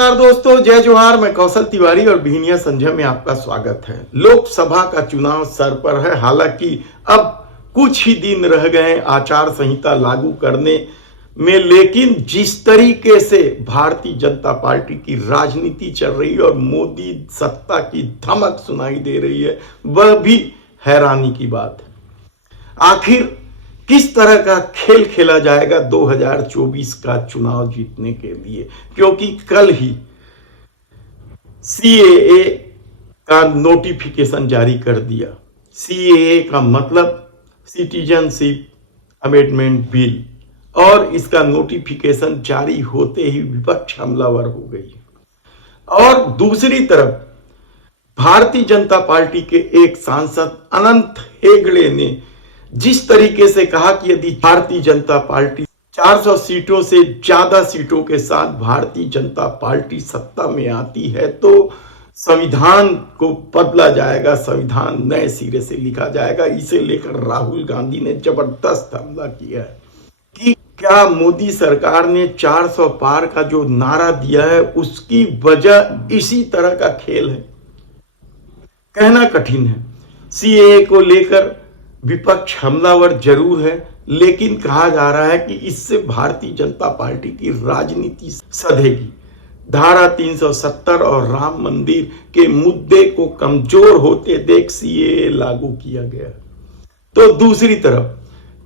नमस्कार दोस्तों, जय जोहार। मैं कौशल तिवारी और बिहनिया संजय में आपका स्वागत है। लोकसभा का चुनाव सर पर है। हालांकि अब कुछ ही दिन रह गए आचार संहिता लागू करने में, लेकिन जिस तरीके से भारतीय जनता पार्टी की राजनीति चल रही है और मोदी सत्ता की धमक सुनाई दे रही है, वह भी हैरानी की बात है। आखिर किस तरह का खेल खेला जाएगा 2024 का चुनाव जीतने के लिए, क्योंकि कल ही सीएए का नोटिफिकेशन जारी कर दिया। सीएए का मतलब सिटीजनशिप अमेंडमेंट बिल, और इसका नोटिफिकेशन जारी होते ही विपक्ष हमलावर हो गई। और दूसरी तरफ भारतीय जनता पार्टी के एक सांसद अनंत हेगड़े ने जिस तरीके से कहा कि यदि भारतीय जनता पार्टी 400 सीटों से ज्यादा सीटों के साथ भारतीय जनता पार्टी सत्ता में आती है तो संविधान को बदला जाएगा, संविधान नए सिरे से लिखा जाएगा। इसे लेकर राहुल गांधी ने जबरदस्त हमला किया है कि क्या मोदी सरकार ने 400 पार का जो नारा दिया है उसकी वजह इसी तरह का खेल है। कहना कठिन है। सीएए को लेकर विपक्ष हमलावर जरूर है, लेकिन कहा जा रहा है कि इससे भारतीय जनता पार्टी की राजनीति सधेगी। धारा 370 और राम मंदिर के मुद्दे को कमजोर होते देख सीएए लागू किया गया। तो दूसरी तरफ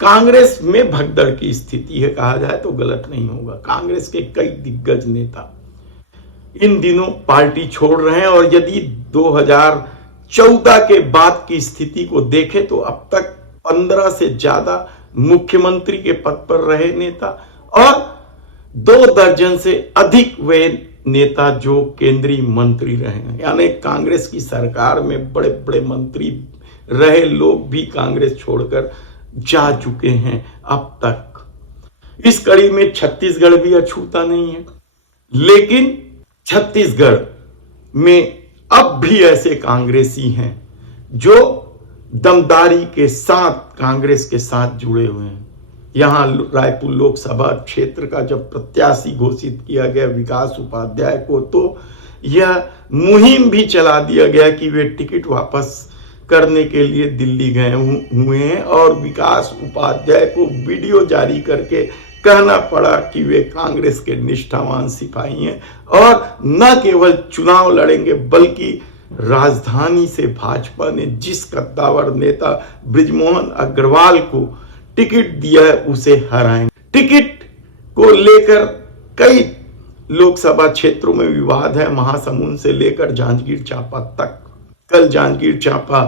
कांग्रेस में भगदड़ की स्थिति है, कहा जाए तो गलत नहीं होगा। कांग्रेस के कई दिग्गज नेता इन दिनों पार्टी छोड़ रहे हैं, और यदि 2014 के बाद की स्थिति को देखें तो अब तक 15 से ज्यादा मुख्यमंत्री के पद पर रहे नेता और 2 दर्जन से अधिक वे नेता जो केंद्रीय मंत्री रहे हैं, यानी कांग्रेस की सरकार में बड़े बड़े मंत्री रहे लोग भी कांग्रेस छोड़कर जा चुके हैं अब तक। इस कड़ी में छत्तीसगढ़ भी अछूता नहीं है, लेकिन छत्तीसगढ़ में अब भी ऐसे कांग्रेसी हैं जो दमदारी के साथ कांग्रेस के साथ जुड़े हुए हैं। यहां रायपुर लोकसभा क्षेत्र का जब प्रत्याशी घोषित किया गया विकास उपाध्याय को, तो यह मुहिम भी चला दिया गया कि वे टिकट वापस करने के लिए दिल्ली गए हुए हैं, और विकास उपाध्याय को वीडियो जारी करके कहना पड़ा कि वे कांग्रेस के निष्ठावान सिपाही हैं और न केवल चुनाव लड़ेंगे बल्कि राजधानी से भाजपा ने जिस कद्दावर नेता बृजमोहन अग्रवाल को टिकट दिया है उसे हराएंगे। टिकट को लेकर कई लोकसभा क्षेत्रों में विवाद है, महासमुंद से लेकर जांजगीर चांपा तक। कल जांजगीर चांपा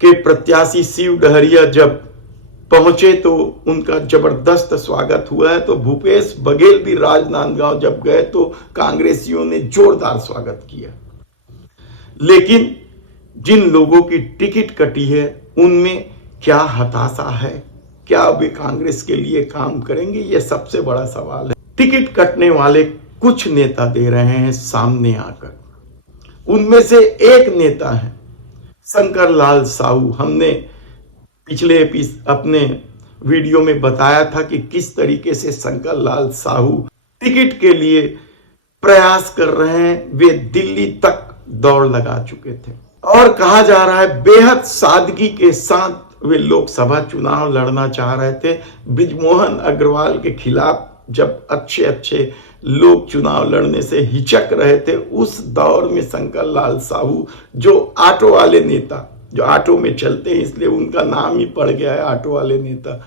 के प्रत्याशी शिव डहरिया जब पहुंचे तो उनका जबरदस्त स्वागत हुआ है। तो भूपेश बघेल भी राजनांदगांव जब गए तो कांग्रेसियों ने जोरदार स्वागत किया। लेकिन जिन लोगों की टिकट कटी है उनमें क्या हताशा है, क्या वे कांग्रेस के लिए काम करेंगे, यह सबसे बड़ा सवाल है। टिकट कटने वाले कुछ नेता दे रहे हैं सामने आकर। उनमें से एक नेता है शंकर लाल साहू। हमने पिछले अपने वीडियो में बताया था कि किस तरीके से शंकर लाल साहू टिकट के लिए प्रयास कर रहे हैं। वे दिल्ली तक दौड़ लगा चुके थे और कहा जा रहा है बेहद सादगी के साथ वे लोकसभा चुनाव लड़ना चाह रहे थे। बृजमोहन अग्रवाल के खिलाफ जब अच्छे अच्छे लोग चुनाव लड़ने से हिचक रहे थे, उस दौर में शंकर लाल साहू जो ऑटो वाले नेता, जो ऑटो में चलते हैं इसलिए उनका नाम ही पड़ गया है ऑटो वाले नेता,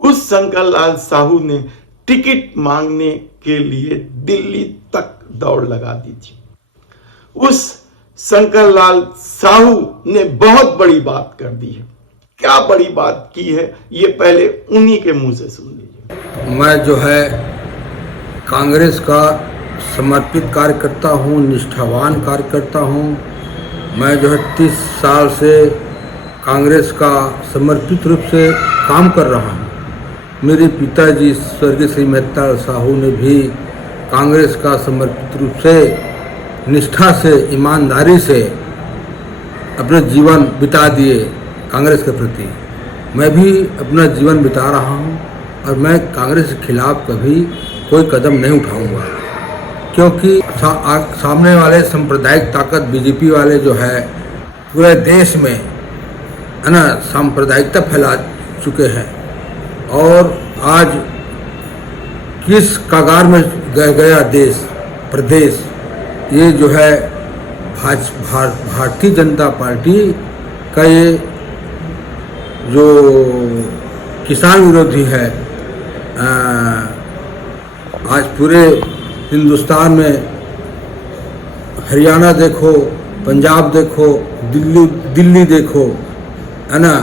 उस शंकर लाल साहू ने टिकट मांगने के लिए दिल्ली तक दौड़ लगा दी थी। उस शंकर लाल साहू ने बहुत बड़ी बात कर दी है। क्या बड़ी बात की है ये पहले उन्हीं के मुंह से सुन लीजिए। मैं जो है कांग्रेस का समर्पित कार्यकर्ता हूँ, निष्ठावान कार्यकर्ता हूँ। मैं जो है 30 साल से कांग्रेस का समर्पित रूप से काम कर रहा हूँ। मेरे पिताजी स्वर्गीय श्री मेहता साहू ने भी कांग्रेस का समर्पित रूप से, निष्ठा से, ईमानदारी से अपना जीवन बिता दिए कांग्रेस के प्रति। मैं भी अपना जीवन बिता रहा हूँ और मैं कांग्रेस के खिलाफ कभी कोई कदम नहीं उठाऊंगा, क्योंकि सामने वाले सांप्रदायिक ताकत बीजेपी वाले जो है पूरे देश में है ना सांप्रदायिकता फैला चुके हैं और आज किस कगार में गया देश प्रदेश। ये जो है भारतीय जनता पार्टी का ये जो किसान विरोधी है आज पूरे हिंदुस्तान में हरियाणा देखो, पंजाब देखो, दिल्ली देखो, है ना,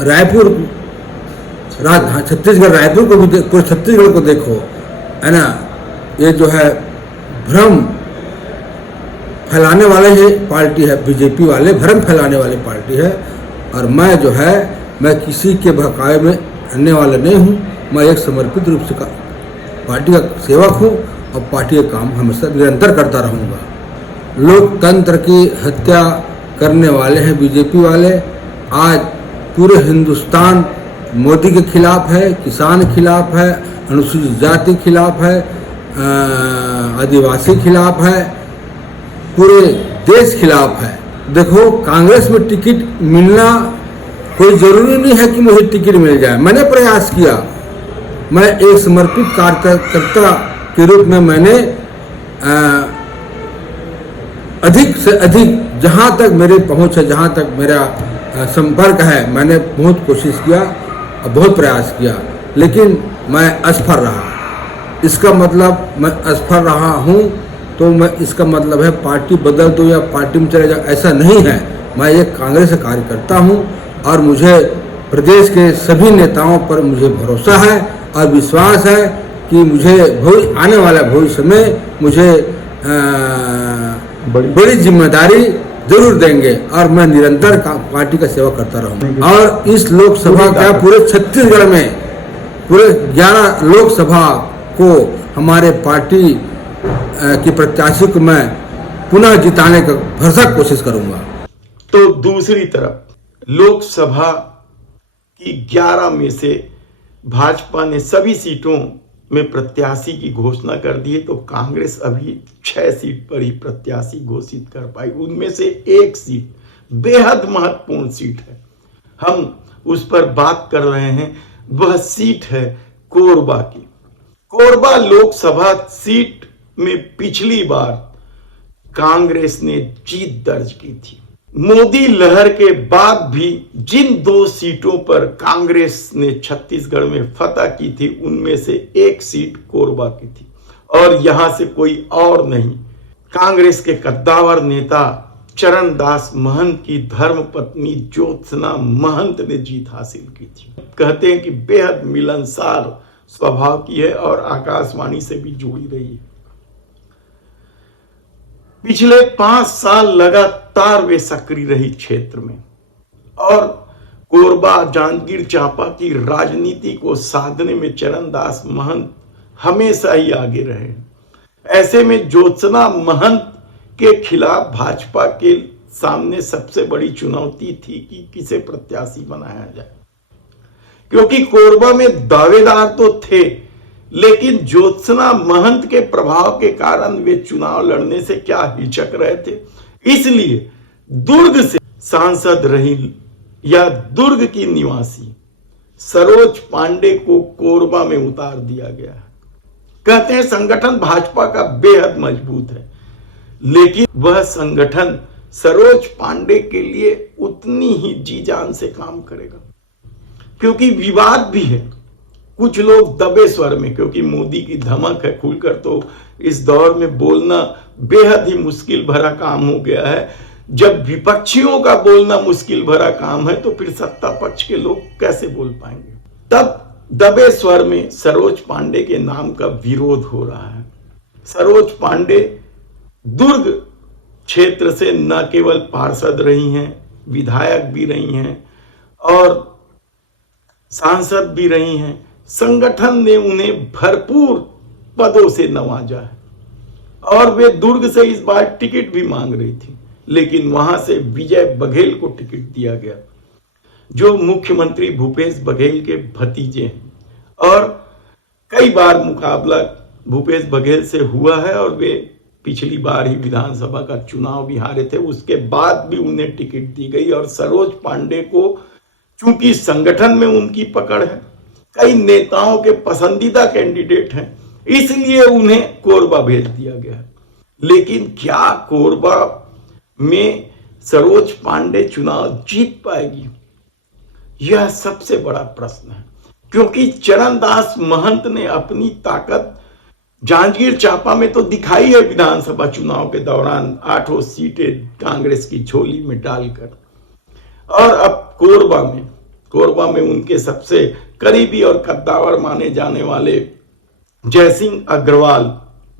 रायपुर छत्तीसगढ़, रायपुर को भी पूरे छत्तीसगढ़ को देखो, है ना। ये जो है भ्रम फैलाने वाले ही पार्टी है बीजेपी वाले, भ्रम फैलाने वाली पार्टी है। और मैं जो है मैं किसी के बहकावे में रहने वाला नहीं हूँ। मैं एक समर्पित रूप से पार्टी का सेवक हूँ और पार्टी का काम हमेशा निरंतर करता रहूँगा। लोकतंत्र की हत्या करने वाले हैं बीजेपी वाले। आज पूरे हिंदुस्तान मोदी के खिलाफ है, किसान के खिलाफ है, अनुसूचित जाति के खिलाफ है, आदिवासी खिलाफ है, पूरे देश खिलाफ है। देखो कांग्रेस में टिकट मिलना कोई जरूरी नहीं है कि मुझे टिकट मिल जाए। मैंने प्रयास किया, मैं एक समर्पित कार्यकर्ता के रूप में मैंने अधिक से अधिक जहां तक मेरी पहुंच है, जहां तक मेरा संपर्क है, मैंने बहुत कोशिश किया और बहुत प्रयास किया, लेकिन मैं असफल रहा। इसका मतलब मैं असफल रहा हूं तो मैं इसका मतलब है पार्टी बदल दो या पार्टी में चले जाओ, ऐसा नहीं है। मैं एक कांग्रेस का कार्यकर्ता हूं और मुझे प्रदेश के सभी नेताओं पर मुझे भरोसा है और विश्वास है कि मुझे आने वाला भविष्य में मुझे बड़ी जिम्मेदारी जरूर देंगे और मैं निरंतर पार्टी का सेवा करता रहूंगा। और इस लोकसभा का पूरे छत्तीसगढ़ में पूरे 11 लोकसभा को हमारे पार्टी की प्रत्याशी को मैं पुनः जिताने का भरसक कोशिश करूंगा। तो दूसरी तरफ लोकसभा की 11 में से भाजपा ने सभी सीटों में प्रत्याशी की घोषणा कर दी है, तो कांग्रेस अभी 6 सीट पर ही प्रत्याशी घोषित कर पाई। उनमें से एक सीट बेहद महत्वपूर्ण सीट है, हम उस पर बात कर रहे हैं। वह सीट है कोरबा की। कोरबा लोकसभा सीट में पिछली बार कांग्रेस ने जीत दर्ज की थी। मोदी लहर के बाद भी जिन 2 सीटों पर कांग्रेस ने छत्तीसगढ़ में फतह की थी, उनमें से एक सीट कोरबा की थी और यहां से कोई और नहीं, कांग्रेस के कद्दावर नेता चरणदास महंत की धर्मपत्नी ज्योत्सना महंत ने जीत हासिल की थी। कहते हैं कि बेहद मिलनसार स्वभाव की है और आकाशवाणी से भी जुड़ी रही है। पिछले 5 साल लगातार वे सक्रिय रही क्षेत्र में और कोरबा जांजगीर चांपा की राजनीति को साधने में चरणदास महंत हमेशा ही आगे रहे। ऐसे में ज्योत्सना महंत के खिलाफ भाजपा के सामने सबसे बड़ी चुनौती थी कि किसे प्रत्याशी बनाया जाए, क्योंकि कोरबा में दावेदार तो थे, लेकिन ज्योत्सना महंत के प्रभाव के कारण वे चुनाव लड़ने से क्या हिचक रहे थे। इसलिए दुर्ग से सांसद रही या दुर्ग की निवासी सरोज पांडे को कोरबा में उतार दिया गया है। कहते हैं संगठन भाजपा का बेहद मजबूत है, लेकिन वह संगठन सरोज पांडे के लिए उतनी ही जी जान से काम करेगा, क्योंकि विवाद भी है। कुछ लोग दबे स्वर में, क्योंकि मोदी की धमक है खुलकर, तो इस दौर में बोलना बेहद ही मुश्किल भरा काम हो गया है। जब विपक्षियों का बोलना मुश्किल भरा काम है तो फिर सत्ता पक्ष के लोग कैसे बोल पाएंगे। तब दबे स्वर में सरोज पांडे के नाम का विरोध हो रहा है। सरोज पांडे दुर्ग क्षेत्र से न केवल पार्षद रही हैं, विधायक भी रही हैं और सांसद भी रही हैं। संगठन ने उन्हें भरपूर पदों से नवाजा है और वे दुर्ग से इस बार टिकट भी मांग रही थी, लेकिन वहां से विजय बघेल को टिकट दिया गया, जो मुख्यमंत्री भूपेश बघेल के भतीजे हैं और कई बार मुकाबला भूपेश बघेल से हुआ है और वे पिछली बार ही विधानसभा का चुनाव भी हारे थे। उसके बाद भी उन्हें टिकट दी गई और सरोज पांडे को चूंकि संगठन में उनकी पकड़ है, कई नेताओं के पसंदीदा कैंडिडेट हैं, इसलिए उन्हें कोरबा भेज दिया गया है। लेकिन क्या कोरबा में सरोज पांडे चुनाव जीत पाएगी, यह सबसे बड़ा प्रश्न है। क्योंकि चरणदास महंत ने अपनी ताकत जांजगीर चांपा में तो दिखाई है विधानसभा चुनाव के दौरान, 8 सीटें कांग्रेस की झोली में डालकर, और अब कोरबा में उनके सबसे करीबी और कद्दावर माने जाने वाले जयसिंह अग्रवाल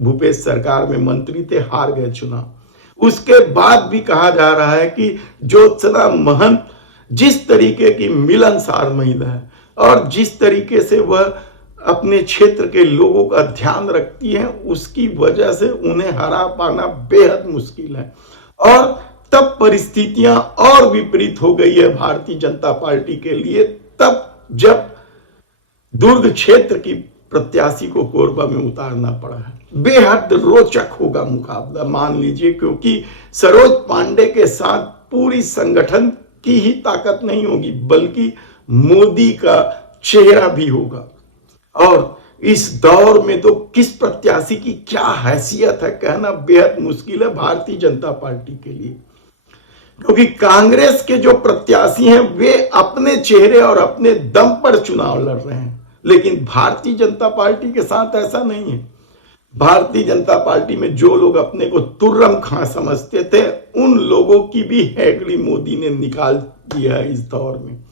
भूपेश सरकार में मंत्री थे, हार गए चुनाव। उसके बाद भी कहा जा रहा है कि ज्योत्सना महंत जिस तरीके की मिलनसार महिला है और जिस तरीके से वह अपने क्षेत्र के लोगों का ध्यान रखती है, उसकी वजह से उन्हें हरा पाना बेहद मुश्किल है। और तब परिस्थितियां और विपरीत हो गई है भारतीय जनता पार्टी के लिए, तब जब दुर्ग क्षेत्र की प्रत्याशी को कोरबा में उतारना पड़ा है। बेहद रोचक होगा मुकाबला, मान लीजिए, क्योंकि सरोज पांडे के साथ पूरी संगठन की ही ताकत नहीं होगी, बल्कि मोदी का चेहरा भी होगा। और इस दौर में तो किस प्रत्याशी की क्या हैसियत है कहना बेहद मुश्किल है भारतीय जनता पार्टी के लिए, क्योंकि कांग्रेस के जो प्रत्याशी हैं वे अपने चेहरे और अपने दम पर चुनाव लड़ रहे हैं, लेकिन भारतीय जनता पार्टी के साथ ऐसा नहीं है। भारतीय जनता पार्टी में जो लोग अपने को तुर्रम खां समझते थे, उन लोगों की भी हैकड़ी मोदी ने निकाल दिया है इस दौर में।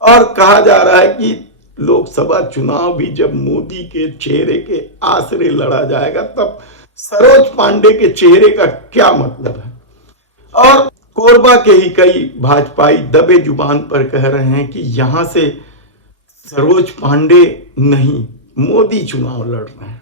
और कहा जा रहा है कि लोकसभा चुनाव भी जब मोदी के चेहरे के आसरे लड़ा जाएगा, तब सरोज पांडे के चेहरे का क्या मतलब है। और कोरबा के ही कई भाजपाई दबे जुबान पर कह रहे हैं कि यहां से सरोज पांडे नहीं, मोदी चुनाव लड़ रहे हैं।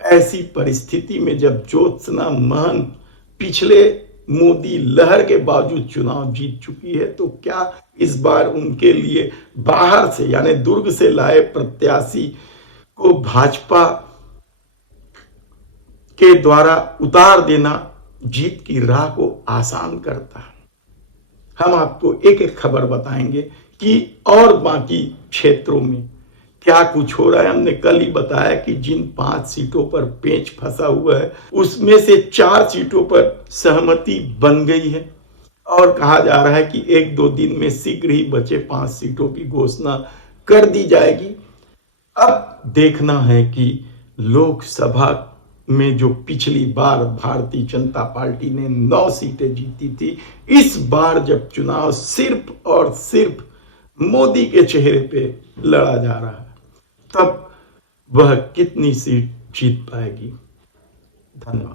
ऐसी परिस्थिति में जब ज्योत्सना महंत पिछले मोदी लहर के बावजूद चुनाव जीत चुकी है, तो क्या इस बार उनके लिए बाहर से यानी दुर्ग से लाए प्रत्याशी को भाजपा के द्वारा उतार देना जीत की राह को आसान करता है। हम आपको एक एक खबर बताएंगे कि और बाकी क्षेत्रों में क्या कुछ हो रहा है। हमने कल ही बताया कि जिन 5 सीटों पर पेंच फंसा हुआ है, उसमें से 4 सीटों पर सहमति बन गई है और कहा जा रहा है कि 1-2 दिन में शीघ्र ही बचे 5 सीटों की घोषणा कर दी जाएगी। अब देखना है कि लोकसभा में जो पिछली बार भारतीय जनता पार्टी ने 9 सीटें जीती थी, इस बार जब चुनाव सिर्फ और सिर्फ मोदी के चेहरे पे लड़ा जा रहा है, तब वह कितनी सीट जीत पाएगी। धन्यवाद।